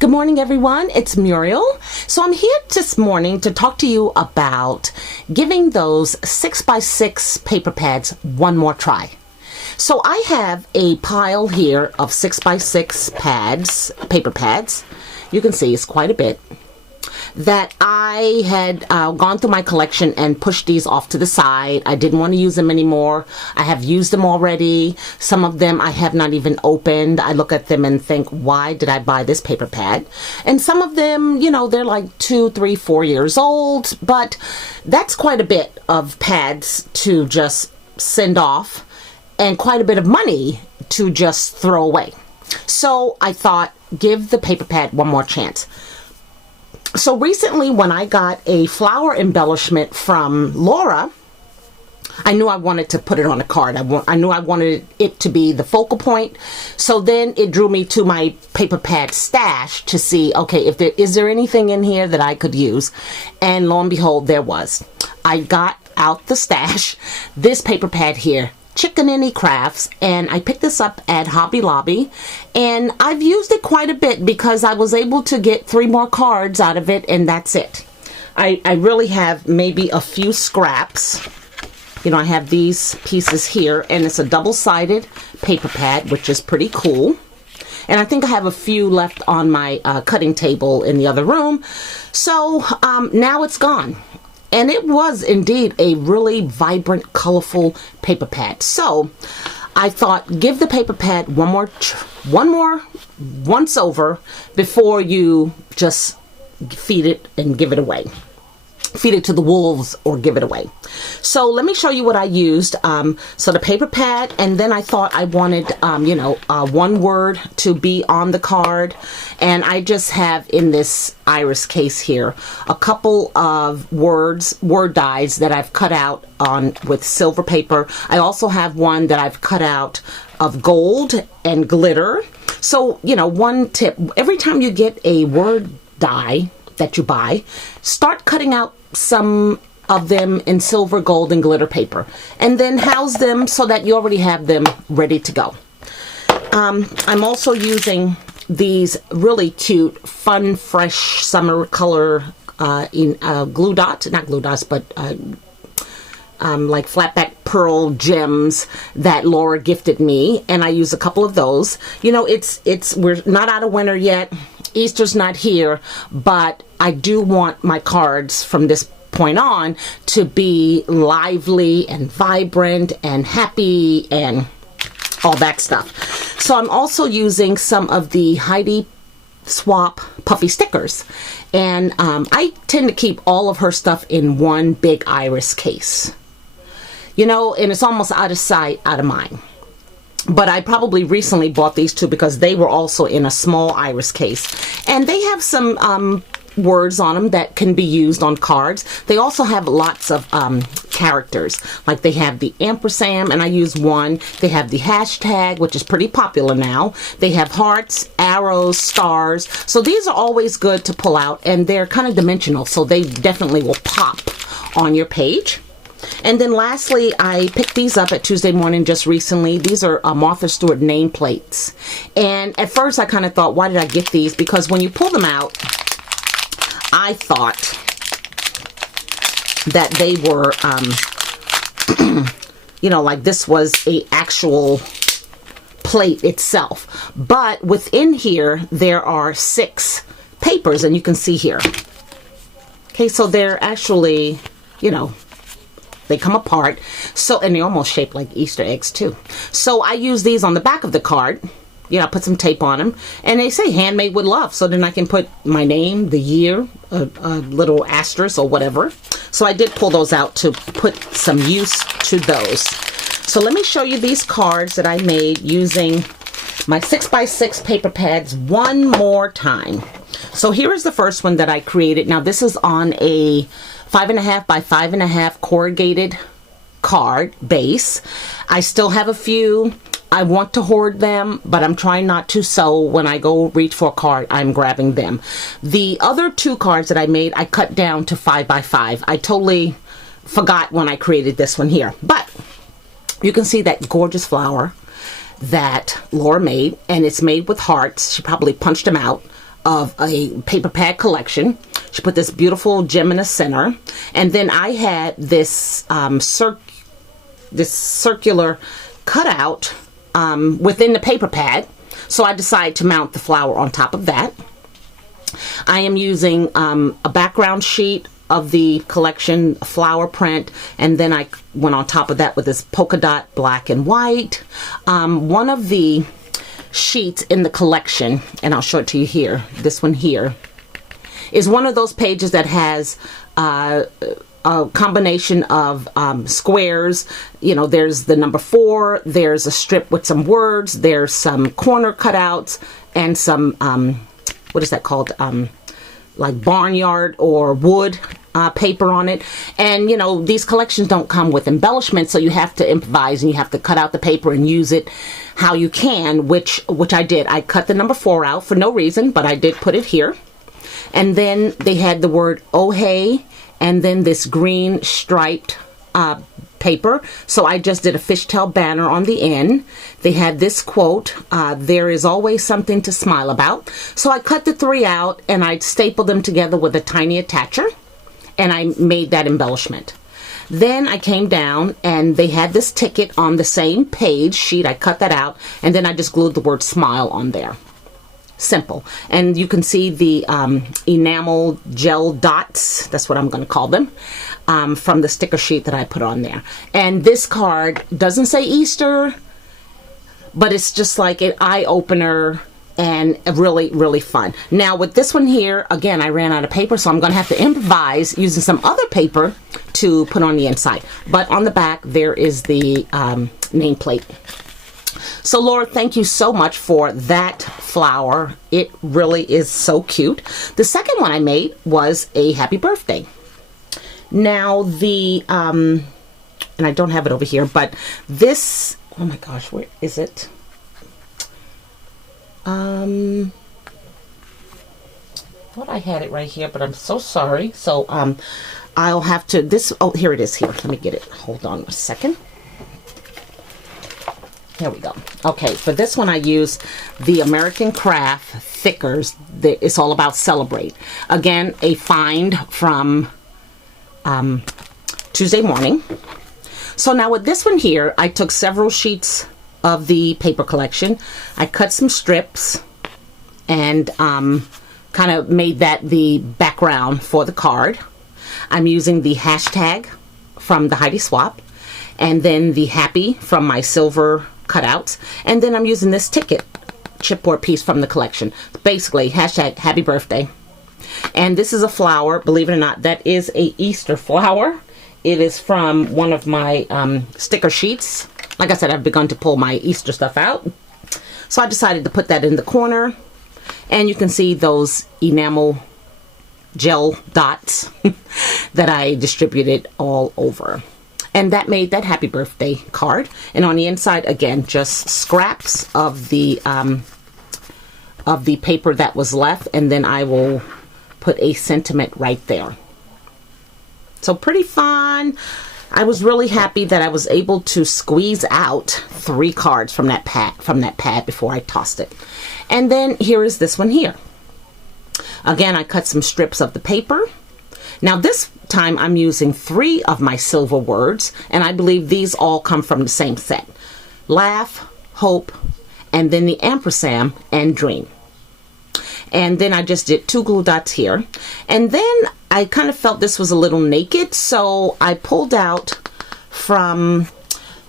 Good morning, everyone. It's Muriel. So I'm here this morning to talk to you about giving those 6x6 paper pads one more try. So I have a pile here of 6x6 pads, paper pads. You can see it's quite a bit, that I had gone through my collection and pushed these off to the side. I didn't want to use them anymore. I have used them already. Some of them I have not even opened. I look at them and think, why did I buy this paper pad? And some of them, you know, they're like 2, 3, 4 years old, but that's quite a bit of pads to just send off and quite a bit of money to just throw away. So I thought, give the paper pad one more chance. So recently when I got a flower embellishment from Laura, I knew I wanted to put it on a card. I knew I wanted it to be the focal point. So then it drew me to my paper pad stash to see, okay, if is there anything in here that I could use? And lo and behold, there was. I got out the stash, this paper pad here, Chickaniddy Crafts, and I picked this up at Hobby Lobby, and I've used it quite a bit because I was able to get 3 more cards out of it, and that's it. I really have maybe a few scraps. You know, I have these pieces here, and it's a double-sided paper pad, which is pretty cool. And I think I have a few left on my cutting table in the other room. So now it's gone. And it was indeed a really vibrant, colorful paper pad. So I thought, give the paper pad once over before you just feed it and give it away. Feed it to the wolves or give it away. So let me show you what I used. So the paper pad, and then I thought I wanted, one word to be on the card. And I just have in this iris case here a couple of word dies that I've cut out with silver paper. I also have one that I've cut out of gold and glitter. So, you know, one tip, every time you get a word die that you buy, start cutting out some of them in silver, gold, and glitter paper, and then house them so that you already have them ready to go. I'm also using these really cute, fun, fresh summer color in glue dots, not glue dots, but like flatback pearl gems that Laura gifted me, and I use a couple of those. You know, we're not out of winter yet. Easter's not here, but I do want my cards from this point on to be lively and vibrant and happy and all that stuff. So I'm also using some of the Heidi Swapp Puffy Stickers, and I tend to keep all of her stuff in one big iris case. You know, and it's almost out of sight, out of mind. But I probably recently bought these two because they were also in a small iris case. And they have some words on them that can be used on cards. They also have lots of characters. Like they have the ampersand, and I use one. They have the hashtag, which is pretty popular now. They have hearts, arrows, stars. So these are always good to pull out, and they're kind of dimensional, so they definitely will pop on your page. And then lastly, I picked these up at Tuesday Morning just recently. These are Martha Stewart nameplates. And at first I kind of thought, why did I get these? Because when you pull them out, I thought that they were, you know, like this was a actual plate itself. But within here, there are 6 papers, and you can see here. Okay, so they're actually, you know, they come apart. So, and they're almost shaped like Easter eggs too. So I use these on the back of the card. You know, I put some tape on them, and they say handmade with love. So then I can put my name, the year, a little asterisk or whatever. So I did pull those out to put some use to those. So let me show you these cards that I made using my 6x6 paper pads one more time. So here is the first one that I created. Now this is on a 5.5 by 5.5 corrugated card base. I still have a few. I want to hoard them, but I'm trying not to, so when I go reach for a card, I'm grabbing them. The other 2 cards that I made, I cut down to 5 by 5. I totally forgot when I created this one here, but you can see that gorgeous flower that Laura made, and it's made with hearts. She probably punched them out. of a paper pad collection. She put this beautiful gem in the center, and then I had this this circular cutout within the paper pad, so I decided to mount the flower on top of that. I am using a background sheet of the collection, a flower print, and then I went on top of that with this polka dot black and white. One of the sheets in the collection, and I'll show it to you here, this one here, is one of those pages that has a combination of squares. You know, there's the number 4, there's a strip with some words, there's some corner cutouts, and some, what is that called? Like barnyard or wood paper on it. And you know, these collections don't come with embellishments, so you have to improvise and you have to cut out the paper and use it how you can, which I did. I cut the number 4 out for no reason, but I did put it here. And then they had the word "Oh Hey," and then this green striped paper, so I just did a fishtail banner on the end. They had this quote, "There is always something to smile about." So I cut the 3 out and I stapled them together with a tiny attacher, and I made that embellishment. Then I came down and they had this ticket on the same page sheet. I cut that out, and then I just glued the word "smile" on there. Simple. And you can see the enamel gel dots, that's what I'm going to call them, from the sticker sheet that I put on there. And this card doesn't say Easter, but it's just like an eye-opener and really, really fun. Now with this one here, again, I ran out of paper, so I'm going to have to improvise using some other paper to put on the inside. But on the back, there is the nameplate. So Laura, thank you so much for that flower. It really is so cute. The second one I made was a happy birthday. Now the, and I don't have it over here, but this, oh my gosh, where is it? Thought I had it right here, but I'm so sorry. So I'll have to, this, oh, here it is here. Let me get it. Hold on a second. There we go. Okay, for this one I use the American Craft Stickers. It's all about celebrate. Again, a find from Tuesday morning. So now with this one here, I took several sheets of the paper collection. I cut some strips and kind of made that the background for the card. I'm using the hashtag from the Heidi Swapp, and then the happy from my silver cutouts, and then I'm using this ticket chipboard piece from the collection. Basically, hashtag happy birthday. And this is a flower, believe it or not, that is a Easter flower. It is from one of my sticker sheets. Like I said, I've begun to pull my Easter stuff out, so I decided to put that in the corner, and you can see those enamel gel dots that I distributed all over. And that made that happy birthday card. And on the inside, again, just scraps of the paper that was left, and then I will put a sentiment right there. So pretty fun. I was really happy that I was able to squeeze out 3 cards from that pad before I tossed it. And then here is this one here. Again, I cut some strips of the paper. Now this time I'm using 3 of my silver words, and I believe these all come from the same set. Laugh, hope, and then the ampersand and dream. And then I just did 2 glue dots here. And then I kind of felt this was a little naked, so I pulled out from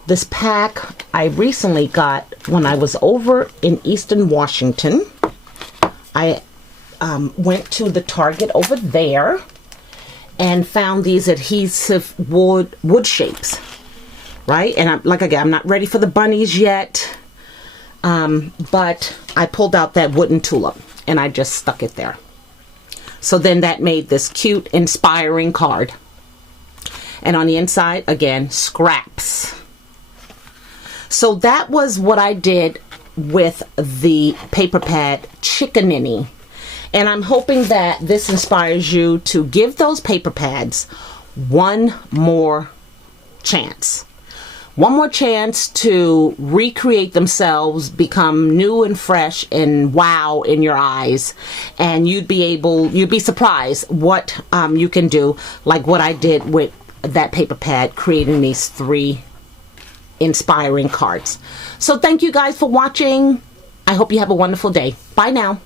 this pack I recently got when I was over in Eastern Washington. I went to the Target over there and found these adhesive wood shapes, right? And I'm not ready for the bunnies yet, but I pulled out that wooden tulip and I just stuck it there. So then that made this cute, inspiring card. And on the inside, again, scraps. So that was what I did with the paper pad Chickaniddy. And I'm hoping that this inspires you to give those paper pads one more chance. one more chance to recreate themselves, become new and fresh and wow in your eyes, and you'd be surprised what you can do, like what I did with that paper pad, creating these 3 inspiring cards. So thank you guys for watching. I hope you have a wonderful day. Bye now.